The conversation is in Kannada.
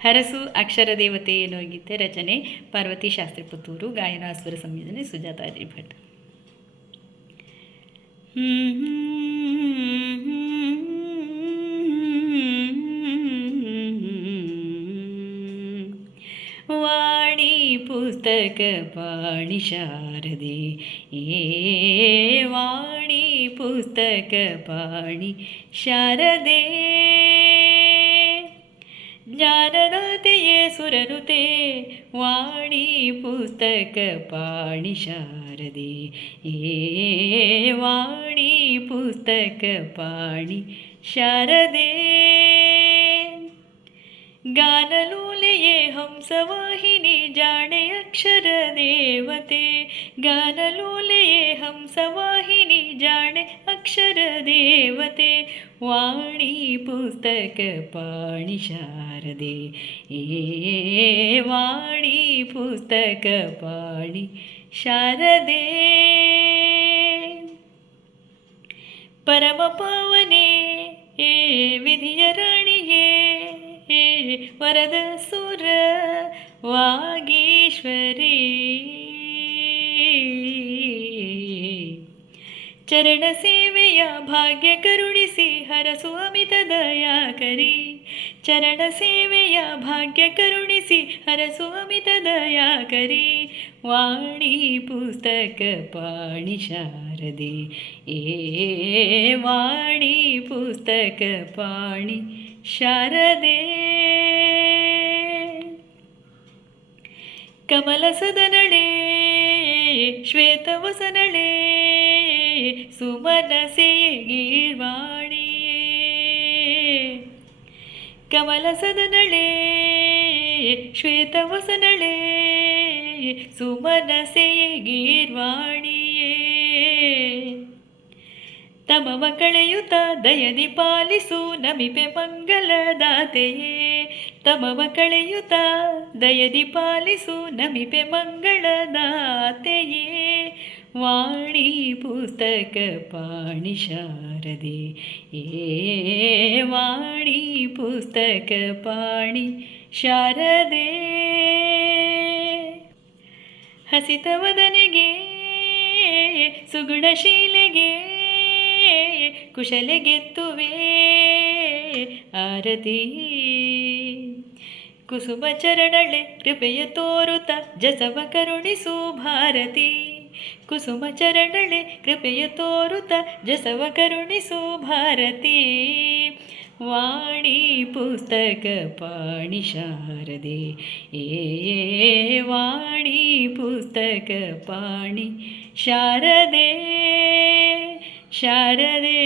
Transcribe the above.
ಹರಸು ಅಕ್ಷರ ದೇವತೆ ಎನ್ನುವ ಗೀತೆ ರಚನೆ ಪಾರ್ವತಿ ಶಾಸ್ತ್ರಿ ಪುತ್ತೂರು, ಗಾಯನ ಸ್ವರ ಸಂಯೋಜನೆ ಸುಜಾತಾ ಜಿ ಭಟ್. ವಾಣಿ ಪುಸ್ತಕ ಪಾಣಿ ಶಾರದೆ, ವಾಣಿ ಪುಸ್ತಕ ಪಾಣಿ ಶಾರದೆ, ಜ್ಞಾನದಾತೆಯೇ ಸುರನುತೆ ವಾಣಿ ಪುಸ್ತಕ ಪಾಣಿ ಶಾರದೆ, ವಾಣಿ ಪುಸ್ತಕ ಪಾಣಿ ಶಾರದೆ, ಗಾನಲೋಲೆಯೇ ಹಂಸವಾಹಿನಿ ಜಾಣೆ ಅಕ್ಷರ ದೇವತೆ, ಗಾನಲೋಲೆಯೇ ಹಂಸವಾಹಿನಿ ಜಾಣೆ ಅಕ್ಷರ ದೇವತೆ, ವಾಣಿ ಪುಸ್ತಕ ಪಾಣಿ ಶಾರದೆ, ವಾಣಿ ಪುಸ್ತಕ ಪಾಣಿ ಶಾರದೆ, ಪರಮ ಪಾವನೆ ವಿಧಿಯ ರಾಣಿಯೇ ವರದ ಸುರ ವಾಗೀಶ್ವರಿ, ಚರಣ ಸೇವೆಯ ಭಾಗ್ಯ ಕರುಣಿಸಿ ಹರಸು ಅಮಿತ ದಯಾಕರಿ, ಚರಣ ಸೇವೆಯ ಭಾಗ್ಯ ಕರುಣಿಸಿ ಹರಸು ಅಮಿತ ದಯಾಕರಿ, ವಾಣಿ ಪುಸ್ತಕ ಪಾಣಿ ಶಾರದೆ, ವಾಣಿ ಪುಸ್ತಕ ಪಾಣಿ ಶಾರದೆ, ಕಮಲ ಸದನಳೆ ಶ್ವೇತವಸನಳೆ ಸುಮನಸೆ ಗೀರ್ವಾಣಿಯೇ, ಕಮಲ ಸದನಳೆ ಶ್ವೇತವಸನಳೆ ಸುಮನಸೆ ಗೀರ್ವಾಣಿಯೇ, ತಮವ ಕಳೆಯುತ್ತ ದಯದಿ ಪಾಲಿಸು ನಮಿಪೆ ಮಂಗಲದಾತೆಯೇ, ತಮವ ಕಳೆಯುತ್ತ ದಯದಿ ಪಾಲಿಸು ನಮಿಪೆ ಮಂಗಳದಾತೆಯೇ, ವಾಣಿ ಪುಸ್ತಕ ಪಾಣಿ ಶಾರದೆ, ವಾಣಿ ಪುಸ್ತಕ ಪಾಣಿ ಶಾರದೆ, ಹಸಿತವದನೆಗೆ ಸುಗುಣಶೀಲೆಗೆ ಕುಶಲೆಗೆತ್ತುವೆ ಆರತಿ, ಕುಸುಮ ಚರಣಳೆ ಕೃಪೆಯ ತೋರುತ ಜಸವ ಕರುಣಿಸು ಭಾರತಿ, ಕುಸುಮ ಚರಣಳೆ ಕೃಪೆಯ ತೋರುತ ಜಸವ ಕರುಣಿಸು ಭಾರತಿ, ವಾಣಿ ಪುಸ್ತಕ ಪಾಣಿ ಶಾರದೆ, ವಾಣಿ ಪುಸ್ತಕ ಪಾಣಿ ಶಾರದೆ, ಶಾರದೆ.